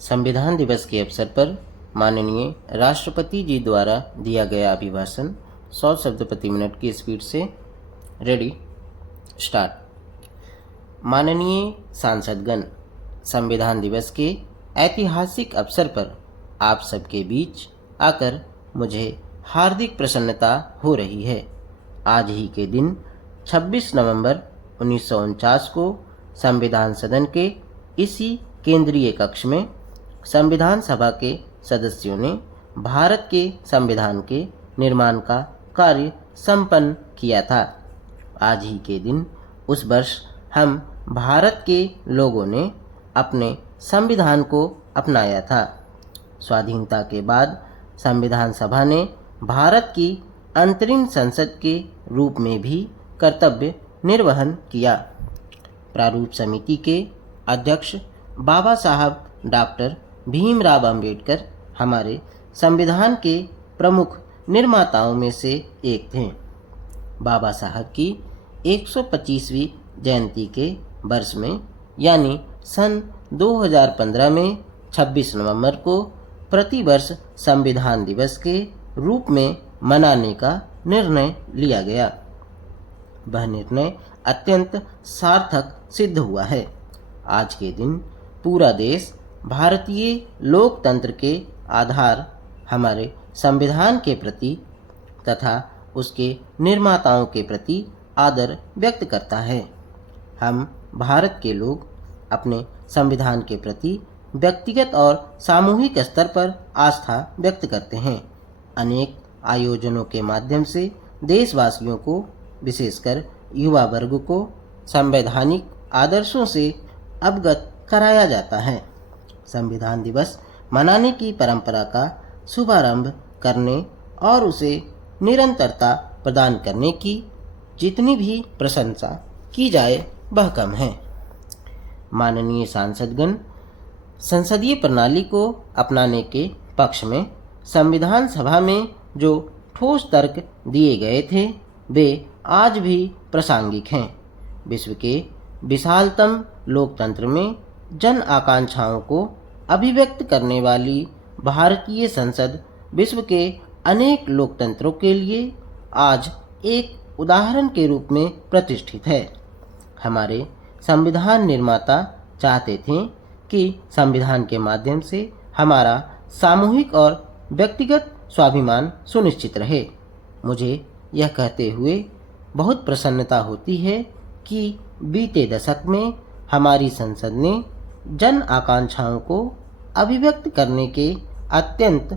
संविधान दिवस के अवसर पर माननीय राष्ट्रपति जी द्वारा दिया गया अभिभाषण 100 शब्द प्रति मिनट की स्पीड से। Ready, start. माननीय सांसदगण, संविधान दिवस के ऐतिहासिक अवसर पर आप सबके बीच आकर मुझे हार्दिक प्रसन्नता हो रही है। आज ही के दिन 26 नवंबर 1949 को संविधान सदन के इसी केंद्रीय कक्ष में संविधान सभा के सदस्यों ने भारत के संविधान के निर्माण का कार्य संपन्न किया था। आज ही के दिन उस वर्ष हम भारत के लोगों ने अपने संविधान को अपनाया था। स्वाधीनता के बाद संविधान सभा ने भारत की अंतरिम संसद के रूप में भी कर्तव्य निर्वहन किया। प्रारूप समिति के अध्यक्ष बाबा साहब डॉक्टर भीमराव अंबेडकर हमारे संविधान के प्रमुख निर्माताओं में से एक थे। बाबा साहब की 125वीं जयंती के वर्ष में यानी सन 2015 में 26 नवंबर को प्रतिवर्ष संविधान दिवस के रूप में मनाने का निर्णय लिया गया। वह निर्णय अत्यंत सार्थक सिद्ध हुआ है। आज के दिन पूरा देश भारतीय लोकतंत्र के आधार हमारे संविधान के प्रति तथा उसके निर्माताओं के प्रति आदर व्यक्त करता है। हम भारत के लोग अपने संविधान के प्रति व्यक्तिगत और सामूहिक स्तर पर आस्था व्यक्त करते हैं। अनेक आयोजनों के माध्यम से देशवासियों को, विशेषकर युवा वर्ग को संवैधानिक आदर्शों से अवगत कराया जाता है। संविधान दिवस मनाने की परंपरा का शुभारंभ करने और उसे निरंतरता प्रदान करने की जितनी भी प्रशंसा की जाए वह कम है। माननीय सांसदगण, संसदीय प्रणाली को अपनाने के पक्ष में संविधान सभा में जो ठोस तर्क दिए गए थे वे आज भी प्रासंगिक हैं। विश्व के विशालतम लोकतंत्र में जन आकांक्षाओं को अभिव्यक्त करने वाली भारतीय संसद विश्व के अनेक लोकतंत्रों के लिए आज एक उदाहरण के रूप में प्रतिष्ठित है। हमारे संविधान निर्माता चाहते थे कि संविधान के माध्यम से हमारा सामूहिक और व्यक्तिगत स्वाभिमान सुनिश्चित रहे। मुझे यह कहते हुए बहुत प्रसन्नता होती है कि बीते दशक में हमारी संसद ने जन आकांक्षाओं को अभिव्यक्त करने के अत्यंत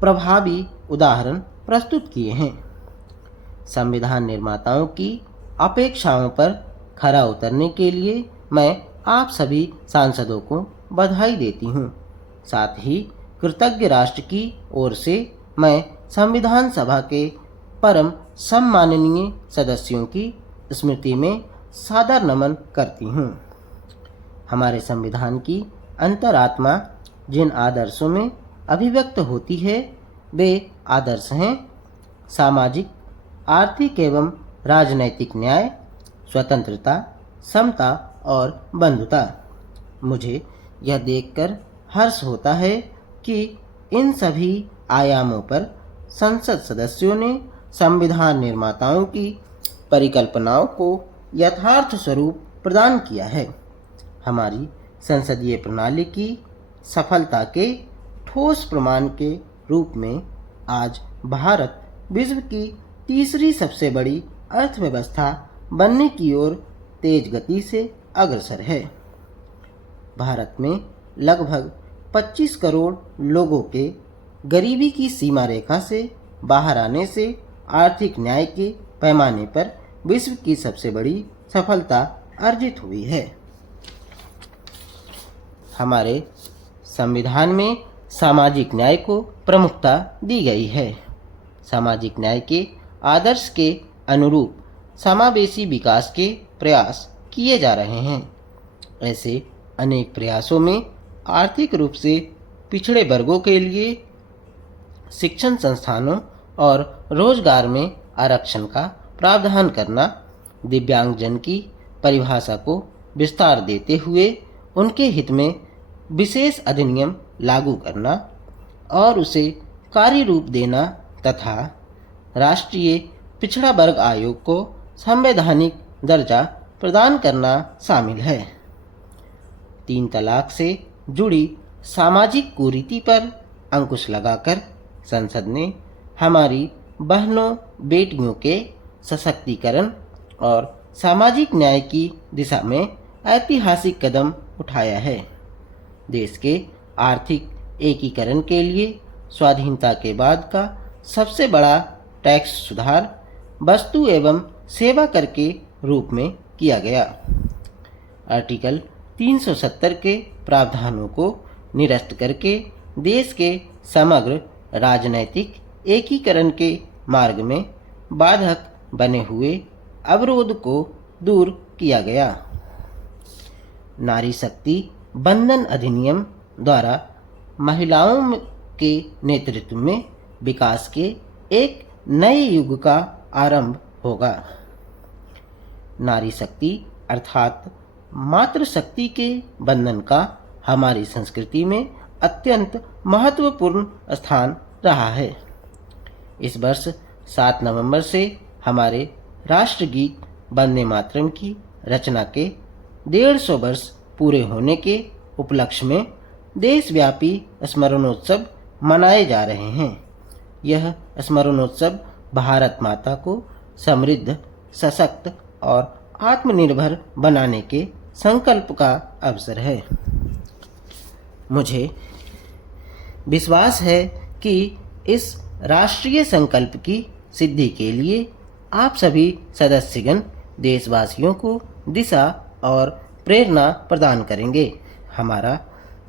प्रभावी उदाहरण प्रस्तुत किए हैं। संविधान निर्माताओं की अपेक्षाओं पर खरा उतरने के लिए मैं आप सभी सांसदों को बधाई देती हूँ। साथ ही कृतज्ञ राष्ट्र की ओर से मैं संविधान सभा के परम सम्माननीय सदस्यों की स्मृति में सादर नमन करती हूँ। हमारे संविधान की अंतरात्मा जिन आदर्शों में अभिव्यक्त होती है वे आदर्श हैं सामाजिक, आर्थिक एवं राजनैतिक न्याय, स्वतंत्रता, समता और बंधुता। मुझे यह देखकर हर्ष होता है कि इन सभी आयामों पर संसद सदस्यों ने संविधान निर्माताओं की परिकल्पनाओं को यथार्थ स्वरूप प्रदान किया है। हमारी संसदीय प्रणाली की सफलता के ठोस प्रमाण के रूप में आज भारत विश्व की तीसरी सबसे बड़ी अर्थव्यवस्था बनने की ओर तेज गति से अग्रसर है। भारत में लगभग 25 करोड़ लोगों के गरीबी की सीमा रेखा से बाहर आने से आर्थिक न्याय के पैमाने पर विश्व की सबसे बड़ी सफलता अर्जित हुई है। हमारे संविधान में सामाजिक न्याय को प्रमुखता दी गई है। सामाजिक न्याय के आदर्श के अनुरूप समावेशी विकास के प्रयास किए जा रहे हैं। ऐसे अनेक प्रयासों में आर्थिक रूप से पिछड़े वर्गों के लिए शिक्षण संस्थानों और रोजगार में आरक्षण का प्रावधान करना, दिव्यांगजन की परिभाषा को विस्तार देते हुए उनके हित में विशेष अधिनियम लागू करना और उसे कार्य रूप देना तथा राष्ट्रीय पिछड़ा वर्ग आयोग को संवैधानिक दर्जा प्रदान करना शामिल है। 3 तलाक से जुड़ी सामाजिक कुरीति पर अंकुश लगाकर संसद ने हमारी बहनों बेटियों के सशक्तिकरण और सामाजिक न्याय की दिशा में ऐतिहासिक कदम उठाया है। देश के आर्थिक एकीकरण के लिए स्वाधीनता के बाद का सबसे बड़ा टैक्स सुधार वस्तु एवं सेवा कर के रूप में किया गया। आर्टिकल 370 के प्रावधानों को निरस्त करके देश के समग्र राजनैतिक एकीकरण के मार्ग में बाधक बने हुए अवरोध को दूर किया गया। नारी शक्ति बंधन अधिनियम द्वारा महिलाओं के नेतृत्व में विकास के एक नए युग का आरंभ होगा। नारी शक्ति अर्थात मातृशक्ति के बंधन का हमारी संस्कृति में अत्यंत महत्वपूर्ण स्थान रहा है। इस वर्ष 7 नवंबर से हमारे राष्ट्रगीत वंदे मातरम की रचना के 150 वर्ष पूरे होने के उपलक्ष्य में देशव्यापी स्मरणोत्सव मनाए जा रहे हैं। यह स्मरणोत्सव भारत माता को समृद्ध, सशक्त और आत्मनिर्भर बनाने के संकल्प का अवसर है। मुझे विश्वास है कि इस राष्ट्रीय संकल्प की सिद्धि के लिए आप सभी सदस्यगण देशवासियों को दिशा और प्रेरणा प्रदान करेंगे। हमारा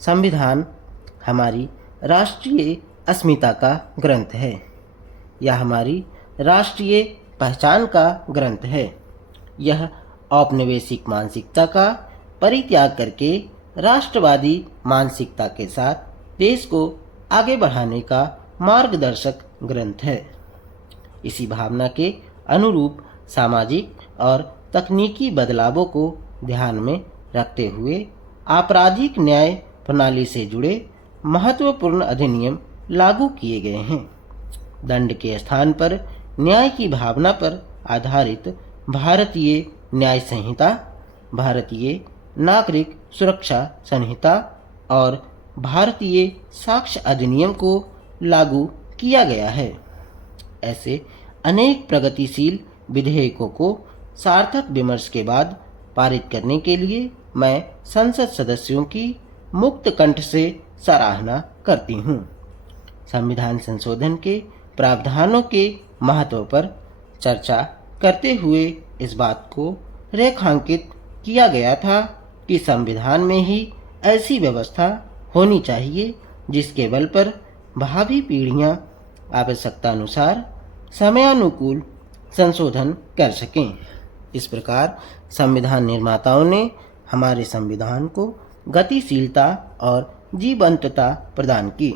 संविधान हमारी राष्ट्रीय अस्मिता का ग्रंथ है। यह हमारी राष्ट्रीय पहचान का ग्रंथ है। यह औपनिवेशिक मानसिकता का परित्याग करके राष्ट्रवादी मानसिकता के साथ देश को आगे बढ़ाने का मार्गदर्शक ग्रंथ है। इसी भावना के अनुरूप सामाजिक और तकनीकी बदलावों को ध्यान में रखते हुए आपराधिक न्याय प्रणाली से जुड़े महत्वपूर्ण अधिनियम लागू किए गए हैं। दंड के स्थान पर न्याय की भावना पर आधारित भारतीय न्याय संहिता, भारतीय नागरिक सुरक्षा संहिता और भारतीय साक्ष्य अधिनियम को लागू किया गया है। ऐसे अनेक प्रगतिशील विधेयकों को सार्थक विमर्श के बाद पारित करने के लिए मैं संसद सदस्यों की मुक्त कंठ से सराहना करती हूँ। संविधान संशोधन के प्रावधानों के महत्व पर चर्चा करते हुए इस बात को रेखांकित किया गया था कि संविधान में ही ऐसी व्यवस्था होनी चाहिए जिसके बल पर भावी पीढ़ियां आवश्यकतानुसार समयानुकूल संशोधन कर सकें। इस प्रकार संविधान निर्माताओं ने हमारे संविधान को गतिशीलता और जीवंतता प्रदान की।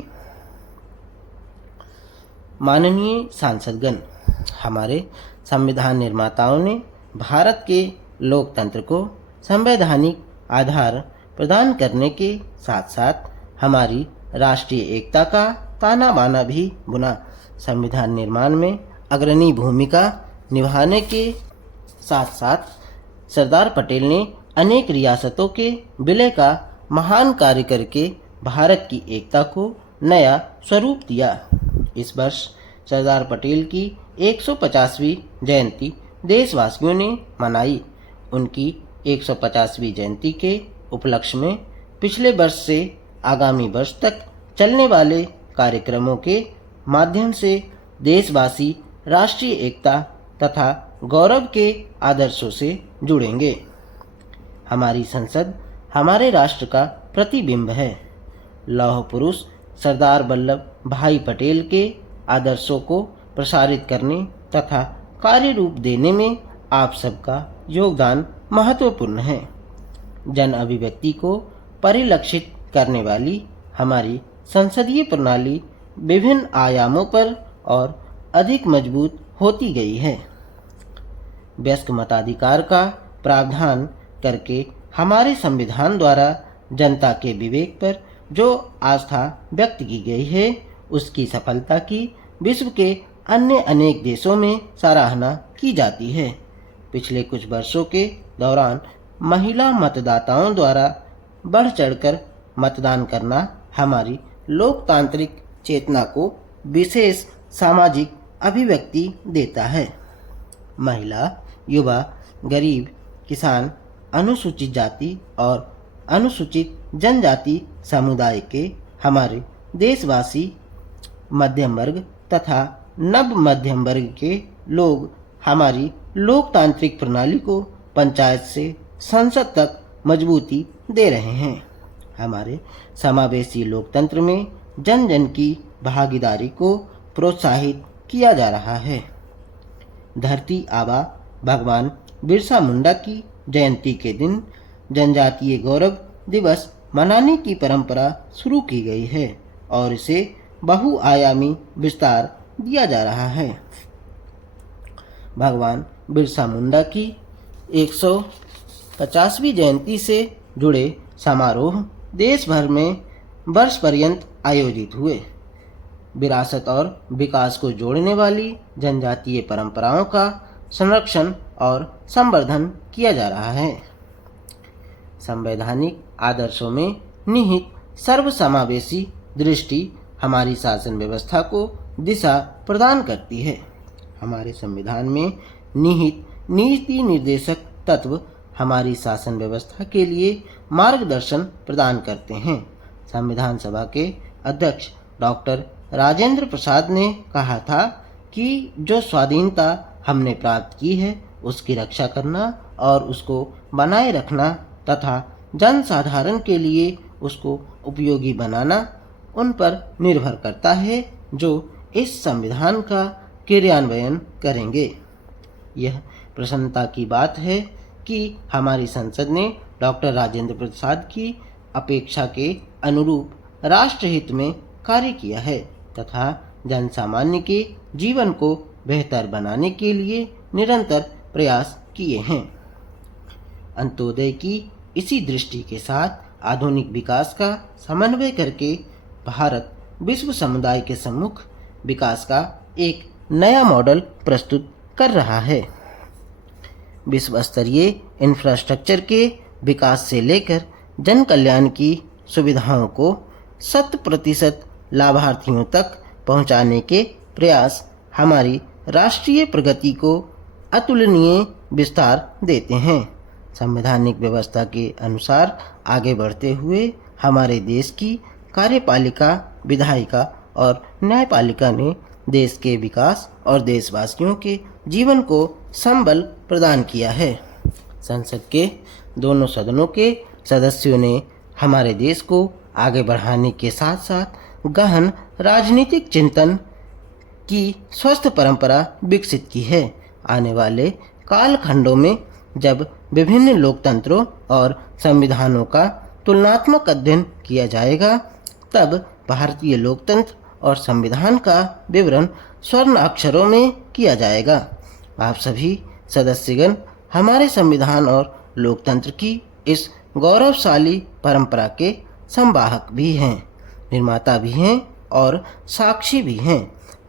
माननीय सांसदगण, हमारे संविधान निर्माताओं ने भारत के लोकतंत्र को संवैधानिक आधार प्रदान करने के साथ साथ हमारी राष्ट्रीय एकता का ताना बाना भी बुना। संविधान निर्माण में अग्रणी भूमिका निभाने के साथ साथ सरदार पटेल ने अनेक रियासतों के विलय का महान कार्य करके भारत की एकता को नया स्वरूप दिया। इस वर्ष सरदार पटेल की 150वीं जयंती देशवासियों ने मनाई। उनकी 150वीं जयंती के उपलक्ष्य में पिछले वर्ष से आगामी वर्ष तक चलने वाले कार्यक्रमों के माध्यम से देशवासी राष्ट्रीय एकता तथा गौरव के आदर्शों से जुड़ेंगे। हमारी संसद हमारे राष्ट्र का प्रतिबिंब है। लौह पुरुष सरदार वल्लभ भाई पटेल के आदर्शों को प्रसारित करने तथा कार्य रूप देने में आप सबका योगदान महत्वपूर्ण है। जन अभिव्यक्ति को परिलक्षित करने वाली हमारी संसदीय प्रणाली विभिन्न आयामों पर और अधिक मजबूत होती गई है। वयस्क मताधिकार का प्रावधान करके हमारे संविधान द्वारा जनता के विवेक पर जो आस्था व्यक्त की गई है, उसकी सफलता की विश्व के अन्य अनेक देशों में सराहना की जाती है। पिछले कुछ वर्षों के दौरान महिला मतदाताओं द्वारा बढ़ चढ़कर मतदान करना हमारी लोकतांत्रिक चेतना को विशेष सामाजिक अभिव्यक्ति देता है। महिला, युवा, गरीब, किसान, अनुसूचित जाति और अनुसूचित जनजाति समुदाय के हमारे देशवासी, मध्यम वर्ग तथा नव मध्यम वर्ग के लोग हमारी लोकतांत्रिक प्रणाली को पंचायत से संसद तक मजबूती दे रहे हैं। हमारे समावेशी लोकतंत्र में जन जन की भागीदारी को प्रोत्साहित किया जा रहा है। धरती आबा भगवान बिरसा मुंडा की जयंती के दिन जनजातीय गौरव दिवस मनाने की परंपरा शुरू की गई है और इसे बहुआयामी विस्तार दिया जा रहा है। भगवान बिरसा मुंडा की 150वीं जयंती से जुड़े समारोह देश भर में वर्ष पर्यंत आयोजित हुए। विरासत और विकास को जोड़ने वाली जनजातीय परंपराओं का संरक्षण और संवर्धन किया जा रहा है। संवैधानिक आदर्शों में निहित सर्वसमावेशी दृष्टि हमारी शासन व्यवस्था को दिशा प्रदान करती है। हमारे संविधान में निहित नीति निर्देशक तत्व हमारी शासन व्यवस्था के लिए मार्गदर्शन प्रदान करते हैं। संविधान सभा के अध्यक्ष डॉक्टर राजेंद्र प्रसाद ने कहा था कि जो स्वाधीनता हमने प्राप्त की है, उसकी रक्षा करना और उसको बनाए रखना तथा जन साधारण के लिए उसको उपयोगी बनाना उन पर निर्भर करता है जो इस संविधान का क्रियान्वयन करेंगे। यह प्रसन्नता की बात है कि हमारी संसद ने डॉक्टर राजेंद्र प्रसाद की अपेक्षा के अनुरूप राष्ट्रहित में कार्य किया है तथा जन सामान्य के जीवन को बेहतर बनाने के लिए निरंतर प्रयास किए हैं। अंत्योदय की इसी दृष्टि के साथ आधुनिक विकास का समन्वय करके भारत विश्व समुदाय के सम्मुख विकास का एक नया मॉडल प्रस्तुत कर रहा है। विश्व स्तरीय इंफ्रास्ट्रक्चर के विकास से लेकर जन कल्याण की सुविधाओं को 100% लाभार्थियों तक पहुंचाने के प्रयास हमारी राष्ट्रीय प्रगति को अतुलनीय विस्तार देते हैं। संवैधानिक व्यवस्था के अनुसार आगे बढ़ते हुए हमारे देश की कार्यपालिका, विधायिका और न्यायपालिका ने देश के विकास और देशवासियों के जीवन को संबल प्रदान किया है। संसद के दोनों सदनों के सदस्यों ने हमारे देश को आगे बढ़ाने के साथ साथ गहन राजनीतिक चिंतन की स्वस्थ परंपरा विकसित की है। आने वाले कालखंडों में जब विभिन्न लोकतंत्रों और संविधानों का तुलनात्मक अध्ययन किया जाएगा, तब भारतीय लोकतंत्र और संविधान का विवरण स्वर्ण अक्षरों में किया जाएगा। आप सभी सदस्यगण हमारे संविधान और लोकतंत्र की इस गौरवशाली परंपरा के संवाहक भी हैं, निर्माता भी हैं और साक्षी भी हैं।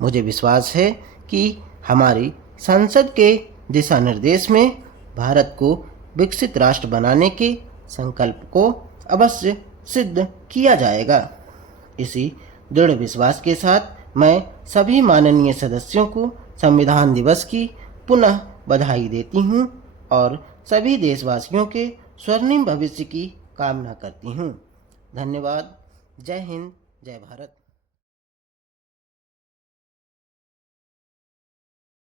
मुझे विश्वास है कि हमारी संसद के दिशा निर्देश में भारत को विकसित राष्ट्र बनाने के संकल्प को अवश्य सिद्ध किया जाएगा। इसी दृढ़ विश्वास के साथ मैं सभी माननीय सदस्यों को संविधान दिवस की पुनः बधाई देती हूँ और सभी देशवासियों के स्वर्णिम भविष्य की कामना करती हूँ। धन्यवाद। जय हिंद, जय भारत।